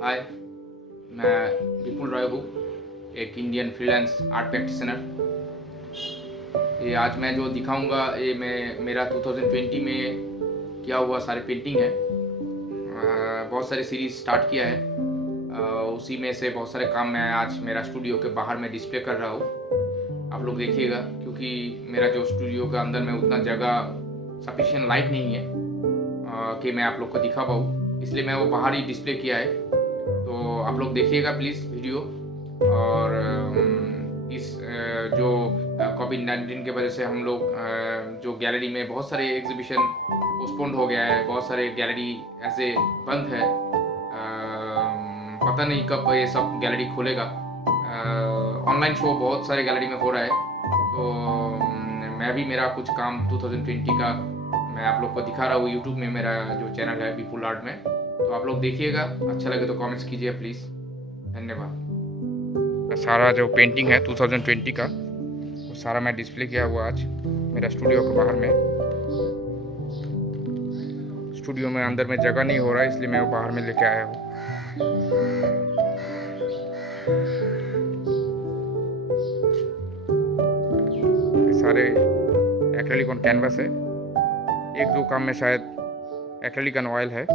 हाय, मैं विपुल रॉय हूँ, एक इंडियन फ्रीलांस आर्ट प्रैक्टिशनर। ये आज मैं जो दिखाऊंगा ये मेरा 2020 में किया हुआ सारे पेंटिंग है। बहुत सारे सीरीज स्टार्ट किया है। उसी में से बहुत सारे काम मैं आज मेरा स्टूडियो के बाहर में डिस्प्ले कर रहा हूँ। आप लोग देखिएगा, क्योंकि मेरा जो स्टूडियो का अंदर में उतना जगह सफिशिएंट लाइट नहीं है कि मैं आप लोग को दिखा पाऊँ, इसलिए मैं वो बाहर ही डिस्प्ले किया है। तो आप लोग देखिएगा प्लीज़ वीडियो। और इस जो कोविड-19 के वजह से हम लोग जो गैलरी में बहुत सारे एग्जीबिशन पोस्टपोन्ड हो गया है, बहुत सारे गैलरी ऐसे बंद है। पता नहीं कब ये सब गैलरी खोलेगा। ऑनलाइन शो बहुत सारे गैलरी में हो रहा है। तो मैं भी मेरा कुछ काम 2020 का मैं आप लोग को दिखा रहा हूँ। यूट्यूब में मेरा जो चैनल है विपुल आर्ट में, तो आप लोग देखिएगा। अच्छा लगे तो कमेंट्स कीजिए प्लीज़। धन्यवाद। सारा जो पेंटिंग है 2020 का वो सारा मैं डिस्प्ले किया हुआ आज मेरा स्टूडियो के बाहर में। स्टूडियो में अंदर में जगह नहीं हो रहा है, इसलिए मैं वो बाहर में लेके आया हूँ। ये सारे एक्रेलिक ऑन कैनवास है। एक दो काम में शायद एक्रेलिक ऑन ऑयल है।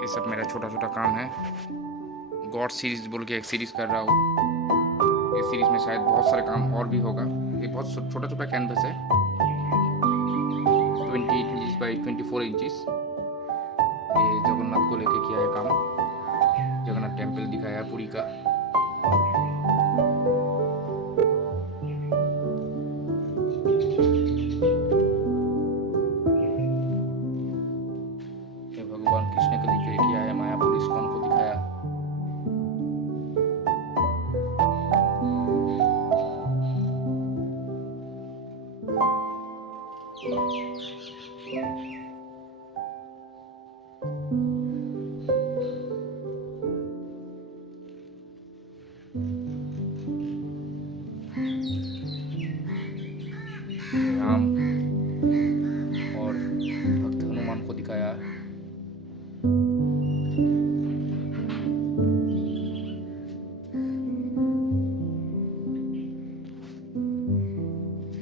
ये सब मेरा छोटा छोटा काम है। गॉड सीरीज बोल के एक सीरीज कर रहा हूँ। इस सीरीज में शायद बहुत सारे काम और भी होगा। ये बहुत छोटा छोटा कैनवस है, 20 इंचज बाई 24 इंचज। ये जगन्नाथ को लेके किया है काम। जगन्नाथ टेम्पल दिखाया है पुरी का। भगवान कृष्ण को लेकर किया है, मायापुर इस्कॉन को दिखाया। राम और भक्त हनुमान को दिखाया।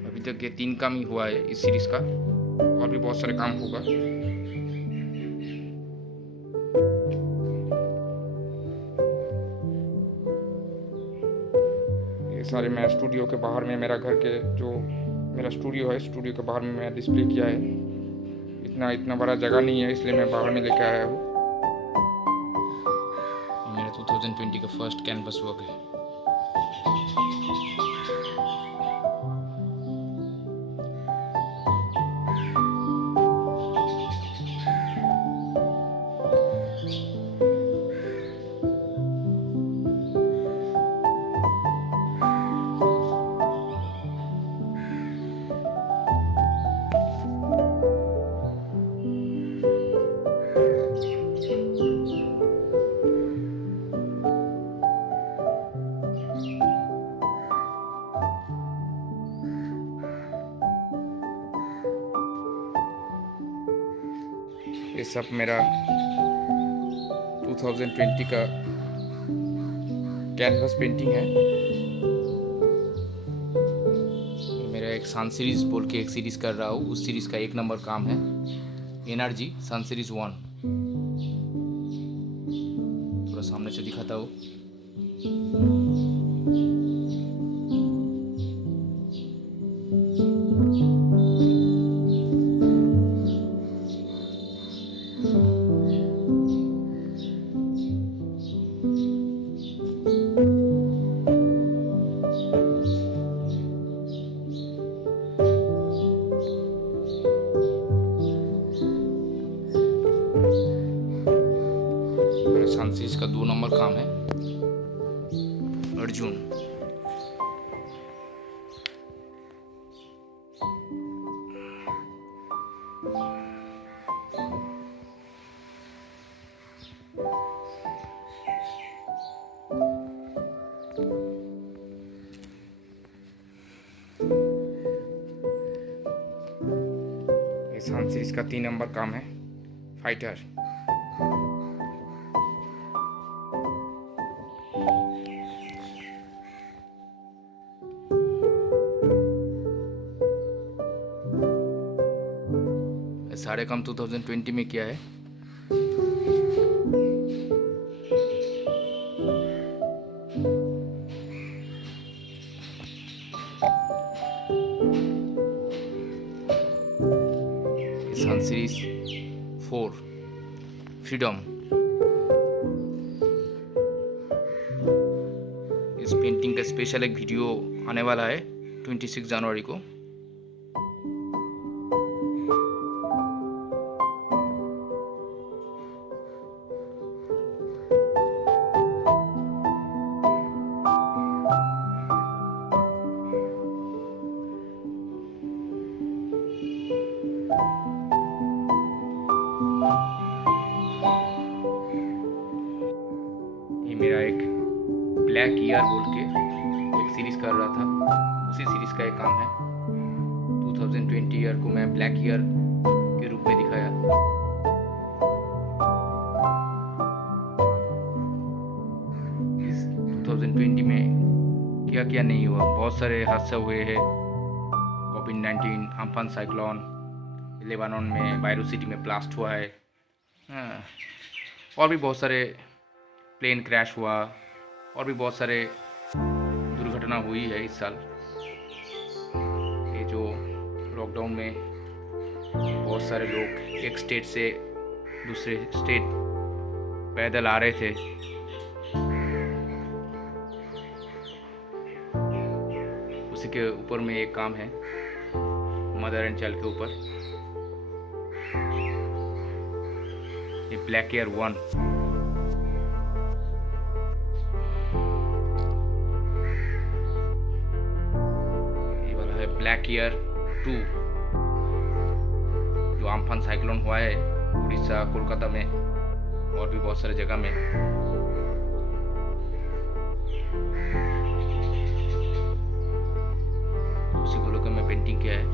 अभी तक ये 3 काम ही हुआ है इस सीरीज का, और भी बहुत सारे काम होगा। ये सारे मैं स्टूडियो के बाहर में मेरा घर के जो मेरा स्टूडियो है, स्टूडियो के बाहर में मैं डिस्प्ले किया है। इतना बड़ा जगह नहीं है, इसलिए मैं बाहर में लेके आया हूँ। मेरा 2020 का फर्स्ट कैनवस वर्क है। ये सब मेरा 2020 का कैनवस पेंटिंग है। मेरा एक सन सीरीज बोल के एक सीरीज कर रहा हूँ। उस सीरीज का 1 नंबर काम है एनर्जी सन सीरीज 1। थोड़ा सामने से दिखाता हूँ। सन सीरीज का 2 नंबर काम है, अर्जुन। ये सन सीरीज का 3 नंबर काम है, फाइटर। सारे काम 2020 में किया है। सन सीरीज 4 फ्रीडम। इस पेंटिंग का स्पेशल एक वीडियो आने वाला है 26 जनवरी को। मेरा एक ब्लैक ईयर बोल के एक सीरीज कर रहा था, उसी सीरीज का एक काम है। 2020 ईयर को मैं ब्लैक ईयर के रूप में दिखाया। इस 2020 में क्या क्या नहीं हुआ, बहुत सारे हादसे हुए हैं। कोविड-19, अम्फान साइक्लोन, लेबानन में बायरूत सिटी में ब्लास्ट हुआ है, और भी बहुत सारे प्लेन क्रैश हुआ, और भी बहुत सारे दुर्घटना हुई है इस साल। ये जो लॉकडाउन में बहुत सारे लोग एक स्टेट से दूसरे स्टेट पैदल आ रहे थे, उसी के ऊपर में एक काम है, मदर एंड चाइल्ड के ऊपर। ये ब्लैक ईयर 1, ब्लैक ईयर 2 जो अम्फान साइक्लोन हुआ है उड़ीसा, कोलकाता में और भी बहुत सारे जगह में। उसी को लेकर मैं पेंटिंग किया है।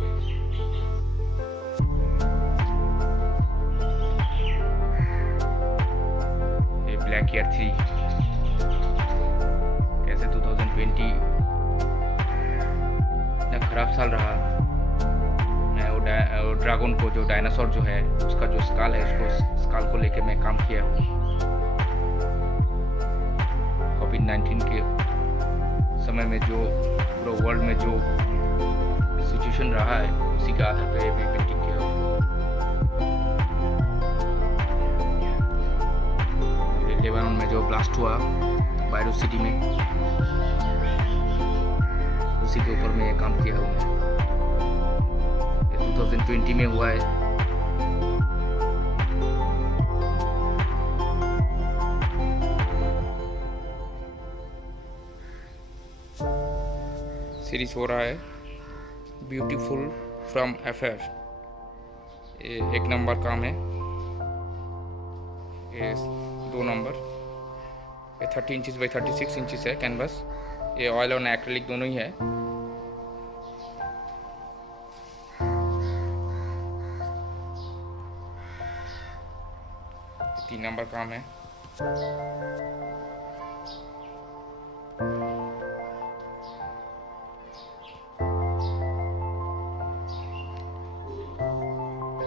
ये ब्लैक ईयर 3 कैसे 2020 खराब साल रहा। मैं वो ड्रैगन को, जो डायनासोर जो है उसका जो स्काल है, उसको स्काल को लेके मैं काम किया हूँ। कोविड-19 के समय में जो पूरा वर्ल्ड में जो सिचुएशन रहा है, उसी के आधार पर मैं पेंटिंग किया हूँ। लेबानन में जो ब्लास्ट हुआ बायरूत सिटी में, उसी के ऊपर मैं काम किया हूँ। ये 2020 में हुआ है। सीरीज हो रहा है ब्यूटीफुल फ्रॉम अफेयर। ये 1 नंबर काम है, ये 2 नंबर। ये 30 इंचेस बाई 36 इंचेस है कैनवस। ये ऑयल और एक्रिलिक दोनों ही है। 3 नंबर काम है।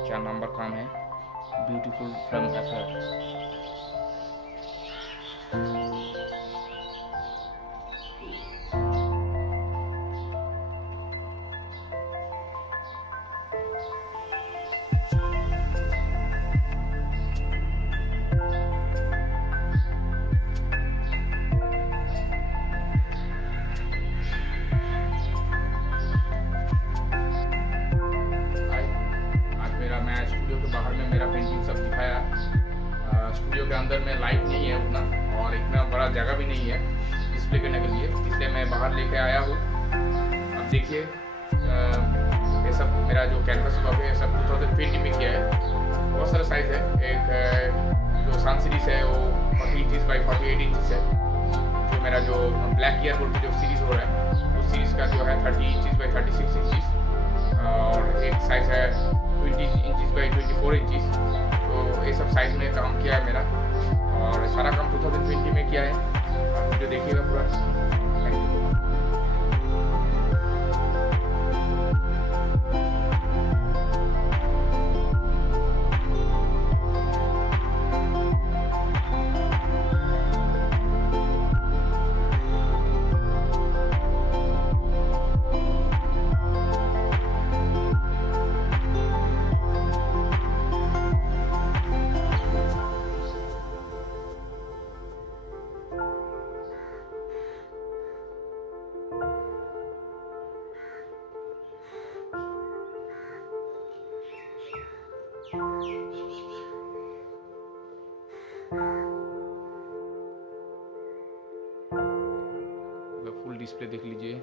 चार नंबर काम है, ब्यूटीफुल फ्रॉम अफेयर। स्टूडियो के बाहर में मेरा पेंटिंग सब दिखाया। स्टूडियो के अंदर में लाइट नहीं है उतना और इतना बड़ा जगह भी नहीं है डिस्प्ले करने के लिए, इसलिए मैं बाहर लेके आया हूँ। अब देखिए ये सब मेरा जो कैनवस ब्लॉक है सब 2020 में किया है। बहुत सारा साइज़ है। एक जो सन सीरीज़ है वो 40 इंचज़ बाई 48 इंचज़ है। जो मेरा जो ब्लैक ईयर बोल के जो सीरीज़ हो रहा है उस सीरीज़ का जो है 30 इंचज़ बाई 36 इंचज़, और एक साइज़ है 20 इंचज़ बाई 24 इंचज़। तो ये सब साइज़ में काम किया है मेरा, और सारा काम 2020 में किया है। आप वीडियो देखिएगा पूरा। Thank you. फुल डिस्प्ले देख लीजिए।